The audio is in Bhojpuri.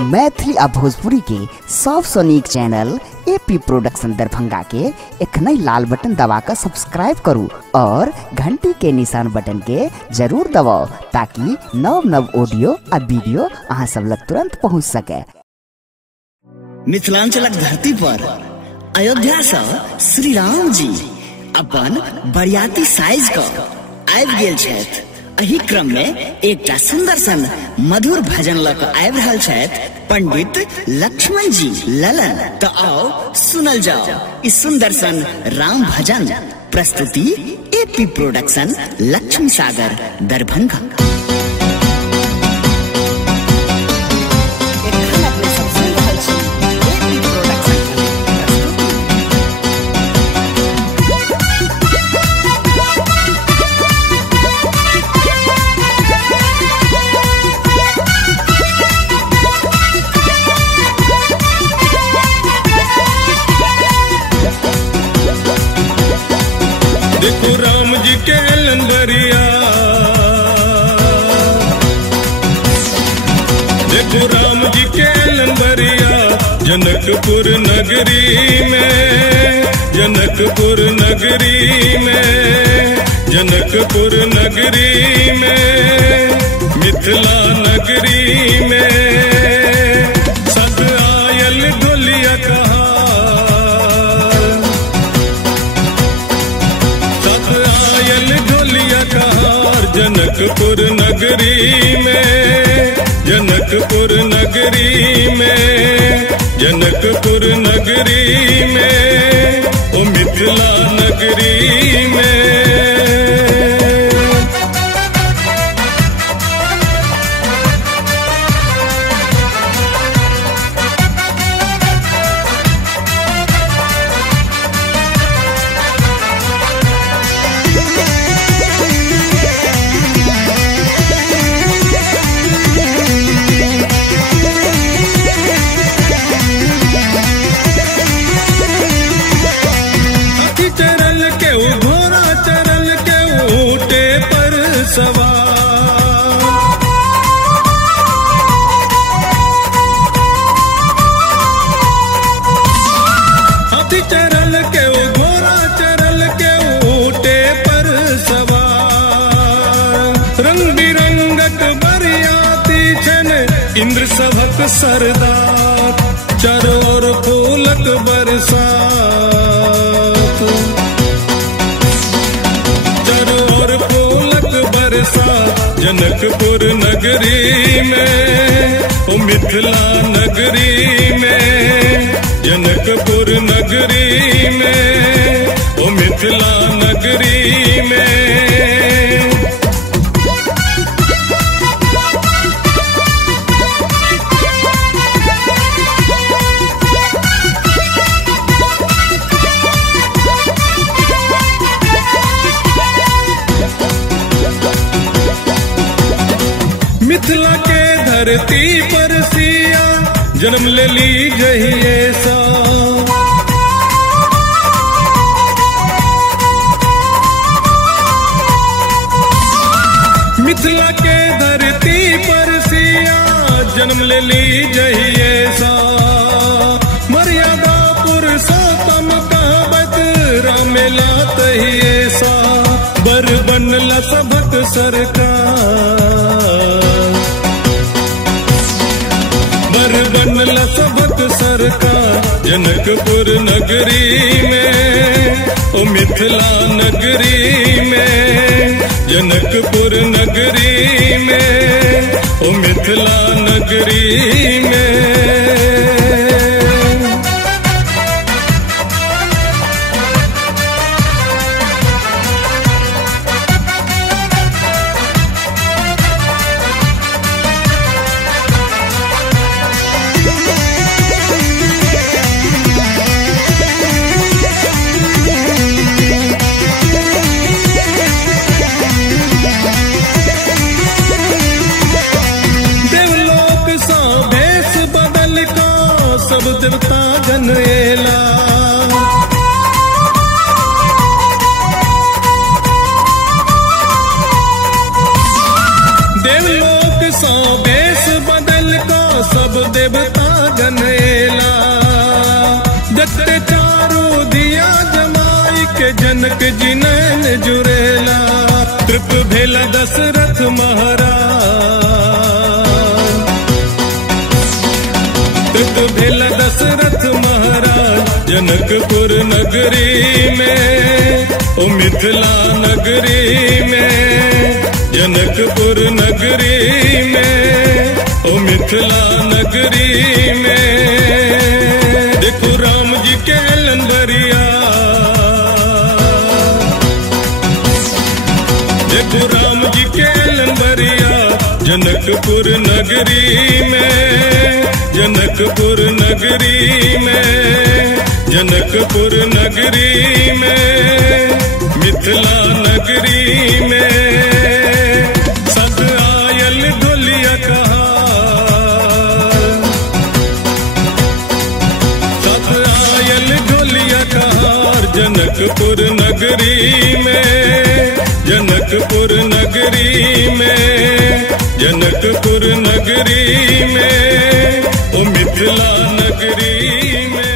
मैथिली आ भोजपुरी के सबसे नीक चैनल एपी प्रोडक्शन दरभंगा के एखनई लाल बटन दबाकर सब्सक्राइब करू और घंटी के निशान बटन के जरूर दबाओ ताकि नव नव ऑडियो आ वीडियो अहाँ सब लग तुरंत पहुँच सके। मिथिलांचलक धरती पर अयोध्या से श्री राम जी अपन बरियाती साइज का आबि गेल छथि। एही क्रम में एक सुंदर सन मधुर भजन लक आबि रहल छथि पंडित लक्ष्मण जी ललन। तो आओ सुनल जाओ इस सुंदर सन राम भजन। प्रस्तुति एपी प्रोडक्शन लक्ष्मी सागर दरभंगा। देखो राम जी के लंबरिया, देखो राम जी के लंबरिया जनकपुर नगरी में, जनकपुर नगरी में, जनकपुर नगरी में, मिथिला नगरी में सद आयल ढोलिया कहा, जनकपुर नगरी में, जनकपुर नगरी में, जनकपुर नगरी में, ओ मिथिला नगरी में। हाथी चरल के घोड़ा चरल के ऊँटे पर सवार, रंग बिरंगक बरियाती छन इंद्र सभक सरदार, चरोर फूलक बरसात, चरोर फूलक बरसात जनकपुर नगरी में, ओ मिथिला नगरी में, जनकपुर नगरी में, ओ मिथिला नगरी में। मिथिला के धरती पर सिया जन्म ले ली जहिए सा, मिथिला के धरती पर सिया जन्म ले ली जहिए सा, मर्यादा पुरुषोत्तम कहबत राम लात ही सा, बर बनला सबक सरकार, बर बनला सबक सरकार जनकपुर नगरी में, ओ मिथिला नगरी में, जनकपुर नगरी में, ओ मिथिला नगरी में। सब देवता गनरेला, देवलोक सौ बेस बदल का सब देवता गनेला। जगते चारों दिया जमाई के जनक जी नैन जुरेला। तृप्त भेला दशरथ महाराज, तृप्त भेला दशरथ महाराज जनकपुर नगरी में, ओ मिथिला नगरी में, जनकपुर नगरी में, ओ मिथिला नगरी में। देखो राम जी के लंबरिया, देखो राम जी के लंबरिया जनकपुर नगरी में, जनकपुर नगरी में, जनकपुर नगरी में, मिथिला नगरी में। सद आयल ढोलिया कहा, सद आयल ढोलिया कहार जनकपुर नगरी में, जनकपुर नगरी में, जनकपुर नगरी में, ओ मिथिला नगरी में।